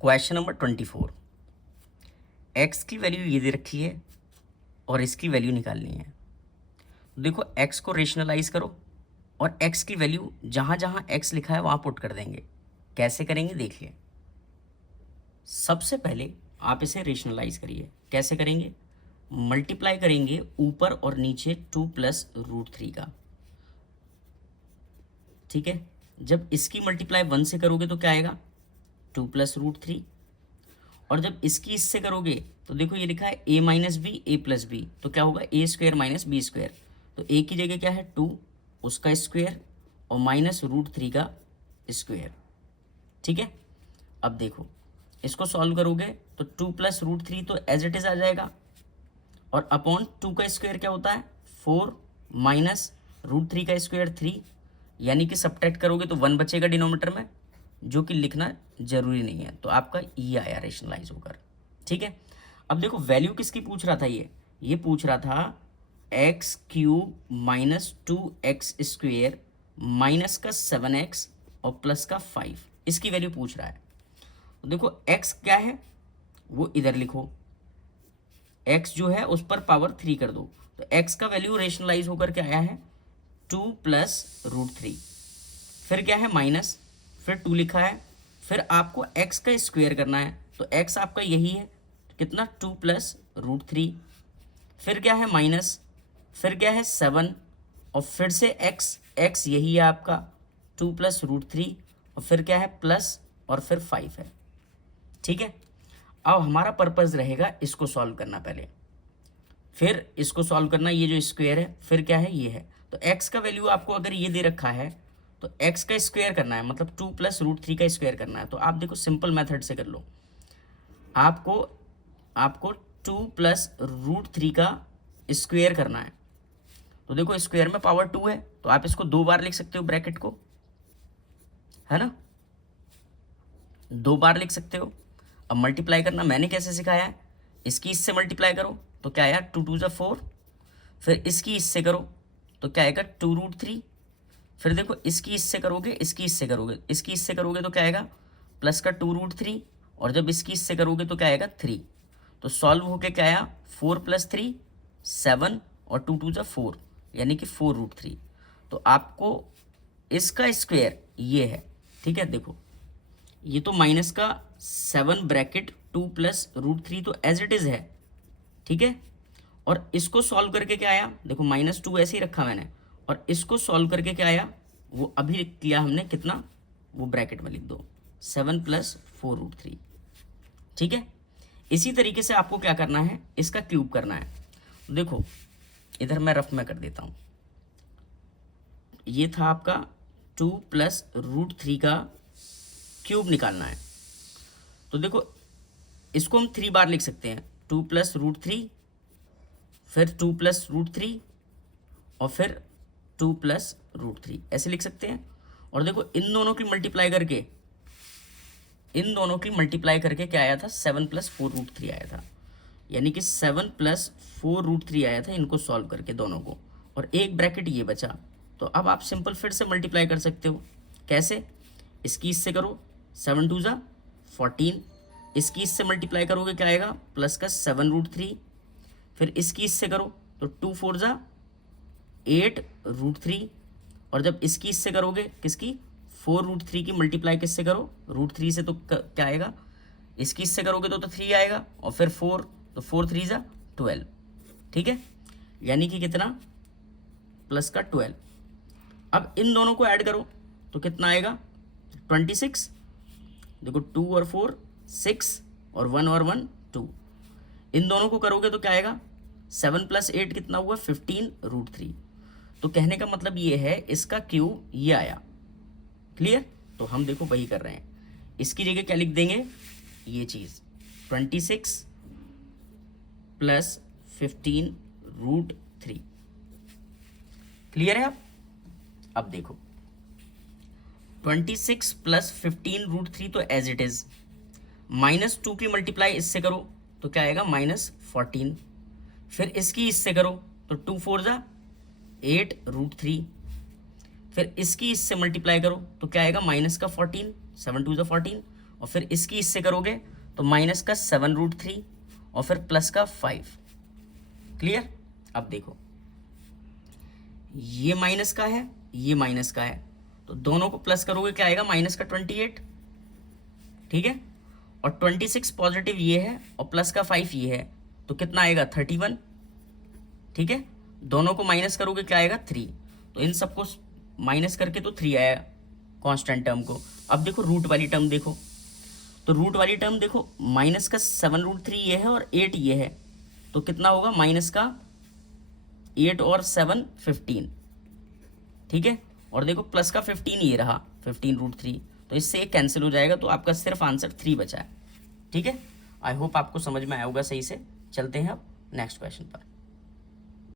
Question number 24। X की value ये दे रखी है और इसकी वैल्यू निकालनी है। देखो एक्स को रेशनलाइज करो और एक्स की वैल्यू जहाँ जहाँ एक्स लिखा है वहाँ पुट कर देंगे। कैसे करेंगे देखिए। सबसे पहले आप इसे रेशनलाइज करिए। कैसे करेंगे? मल्टीप्लाई करेंगे ऊपर और नीचे 2+√3 का। ठीक है, जब इसकी मल्टीप्लाई 1 से करोगे तो क्या आएगा? 2+√3। और जब इसकी इससे करोगे तो देखो ये लिखा है a minus b a plus b, तो क्या होगा? A square minus b square. तो a की जगह क्या है? 2 उसका स्क्वायर और -√3 का स्क्वायर। ठीक है, अब देखो इसको सॉल्व करोगे तो 2+√3 तो एज इट इज आ जाएगा और अपॉन 2 का स्क्वायर क्या होता है? 4 -√3 का स्क्वायर 3, यानी कि सब्ट्रैक्ट करोगे तो 1 बचेगा डिनोमीटर में, जो कि लिखना जरूरी नहीं है। तो आपका ये आया रेशनलाइज होकर। ठीक है, अब देखो वैल्यू किसकी पूछ रहा था? ये पूछ रहा था x³ -2x² माइनस का 7x और प्लस का 5, इसकी वैल्यू पूछ रहा है। तो देखो x क्या है वो इधर लिखो, x जो है उस पर पावर 3 कर दो, तो x का वैल्यू रेशनलाइज होकर क्या आया है? 2+√3। फिर क्या है? माइनस, फिर 2 लिखा है, फिर आपको x का स्क्वायर करना है, तो x आपका यही है कितना? 2+√3। फिर क्या है? माइनस, फिर क्या है? 7 और फिर से x यही है आपका 2+√3 और फिर क्या है? प्लस और फिर 5 है। ठीक है, अब हमारा पर्पस रहेगा इसको सॉल्व करना पहले, फिर इसको सॉल्व करना। ये जो स्क्वायर है फिर क्या है? ये है। तो x का वैल्यू आपको अगर ये दे रखा है तो x का स्क्वायर करना है, मतलब 2+√3 का स्क्वायर करना है। तो आप देखो सिंपल मेथड से कर लो। आपको 2+√3 का स्क्वायर करना है। तो देखो स्क्वायर में पावर 2 है, तो आप इसको 2 बार लिख सकते हो ब्रैकेट को, है ना? 2 बार लिख सकते हो। अब मल्टीप्लाई करना मैंने कैसे सिखाया है, इसकी इससे मल्टीप्लाई करो तो क्या आया? 2 2 4। फिर इसकी इससे करो तो क्या आएगा? 2√3। फिर देखो इसकी इससे करोगे, इसकी इससे करोगे, इसकी इससे करोगे तो क्या आएगा? प्लस का 2√3। और जब इसकी इससे करोगे तो क्या आएगा? 3। तो सॉल्व होके क्या आया? 4 + 3 7 और 2 2 4, यानी कि 4√3। तो आपको इसका स्क्वायर ये है। ठीक है, देखो ये तो माइनस का 7 ब्रैकेट 2+√3 तो एज इट इज है। ठीक है, और इसको सॉल्व करके क्या आया? देखो -2 ऐसे ही रखा मैंने, और इसको सॉल्व करके क्या आया? वो अभी लिख दिया हमने कितना, वो ब्रैकेट में लिख दो 7 + 4√3। ठीक है, इसी तरीके से आपको क्या करना है? इसका क्यूब करना है। देखो इधर मैं रफ में कर देता हूँ। ये था आपका 2+√3 का क्यूब निकालना है। तो देखो इसको हम 3 बार लिख सकते हैं, 2+√3, फिर 2+√3 और फिर 2+√3, ऐसे लिख सकते हैं। और देखो इन दोनों की मल्टीप्लाई करके क्या आया था? 7 + 4√3 आया था, यानी कि 7 + 4√3 आया था इनको सॉल्व करके दोनों को, और एक ब्रैकेट ये बचा। तो अब आप सिंपल फिर से मल्टीप्लाई कर सकते हो। कैसे? इसकी इससे करो, 7 2 14। इसकी इससे मल्टीप्लाई करोगे क्या आएगा? प्लस का 7√3। फिर इसकी इससे करो तो 2 4 8√3। और जब इसकी इससे करोगे किसकी? 4√3 की मल्टीप्लाई किससे करो? √3 से, तो क्या आएगा? इसकी इससे करोगे तो 3 आएगा, और फिर 4, तो 4 3 12। ठीक है, यानी कि कितना? प्लस का 12। अब इन दोनों को ऐड करो तो कितना आएगा? 26। देखो 2 और 4 6 और 1 और 1 2। इन दोनों को करोगे तो क्या आएगा? 7 + 8 कितना हुआ? 15√3। तो कहने का मतलब ये है इसका क्यूब ये आया। क्लियर? तो हम देखो वही कर रहे हैं। इसकी जगह क्या लिख देंगे? ये चीज़ 26 + 15√3। क्लियर है? अब देखो 26 + 15√3 तो एज इट इज, -2 की मल्टीप्लाई इससे करो तो क्या आएगा? -14। फिर इसकी इससे करो तो 2 4 8√3। फिर इसकी इससे मल्टीप्लाई करो तो क्या आएगा? -14, 7 2 14, और फिर इसकी इससे करोगे तो माइनस का 7√3 और फिर प्लस का 5। क्लियर? अब देखो ये माइनस का है, ये माइनस का है, तो दोनों को प्लस करोगे क्या आएगा? माइनस का 28। ठीक है, और 26 पॉजिटिव ये है और प्लस का 5 ये है, तो कितना आएगा? 31। ठीक है, दोनों को माइनस करोगे क्या आएगा? 3। तो इन सबको माइनस करके तो 3 आया कांस्टेंट टर्म को। अब देखो रूट वाली टर्म देखो, तो रूट वाली टर्म देखो, माइनस का 7√3 ये है और 8 ये है, तो कितना होगा? माइनस का 8 और 7 15। ठीक है, और देखो प्लस का 15 ये रहा 15√3, तो इससे एक कैंसिल हो जाएगा, तो आपका सिर्फ आंसर 3 बचा है। ठीक है, आई होप आपको समझ में आया होगा सही से। चलते हैं अब नेक्स्ट क्वेश्चन पर।